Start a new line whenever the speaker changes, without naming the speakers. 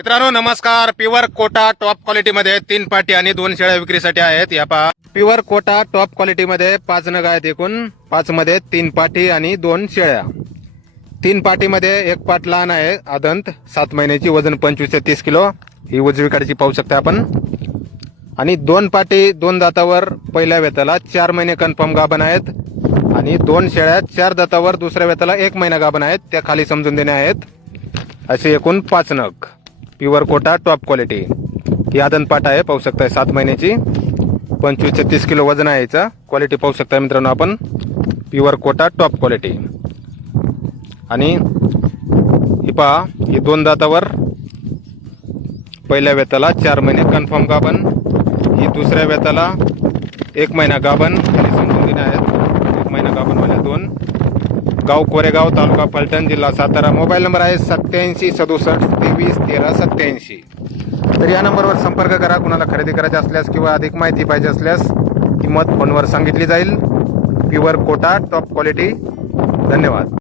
मित्रांनो नमस्कार. Pure Kota top क्वालिटीमध्ये तीन पाटी आणि दोन शेळ्या विक्रीसाठी आहेत. या पहा. प्युअर कोटा टॉप क्वालिटीमध्ये पाच नग आहेत एकूण. पाच मध्ये तीन पाटी आणि दोन शेळ्या. तीन पाटीमध्ये एक पाट लहान आहे आदंत. सात महिन्याची वजन पंचवीस ते तीस किलो. ही उजवीकडची पाहू शकता आपण. आणि दोन पाटी दोन दातावर पहिल्या वेताला चार महिने कन्फर्म गाभण आहेत. आणि दोन शेळ्या चार दातावर दुसऱ्या वेताला एक महिना गाभण आहेत. त्या खाली समजून देणे आहेत. असे एकूण पाच नग. Pure Kota top quality. ही आदन पाट आहे पाहू शकताय सात महिन्याची. पंचवीस ते तीस किलो वजन आहे याचा क्वालिटी पाहू शकताय मित्रांनो आपण. प्युअर कोटा टॉप क्वालिटी आणि ही पहा ही दोन दातावर पहिल्या वेताला चार महिने कन्फर्म गाभण. ही दुसऱ्या वेताला एक महिना गाभण. खाली समजून घेणे आहेत एक महिना गाभणवाल्या दोन गाव कोरेगाव तालुका फलटण जिल्हा सातारा. मोबाईल नंबर आहे सत्याऐंशी सदुसष्ट तेवीस तेरा सत्याऐंशी. तर या नंबरवर संपर्क करा. कुणाला खरेदी करायची असल्यास किंवा अधिक माहिती पाहिजे असल्यास किंमत फोनवर सांगितली जाईल. Pure Kota top quality. धन्यवाद.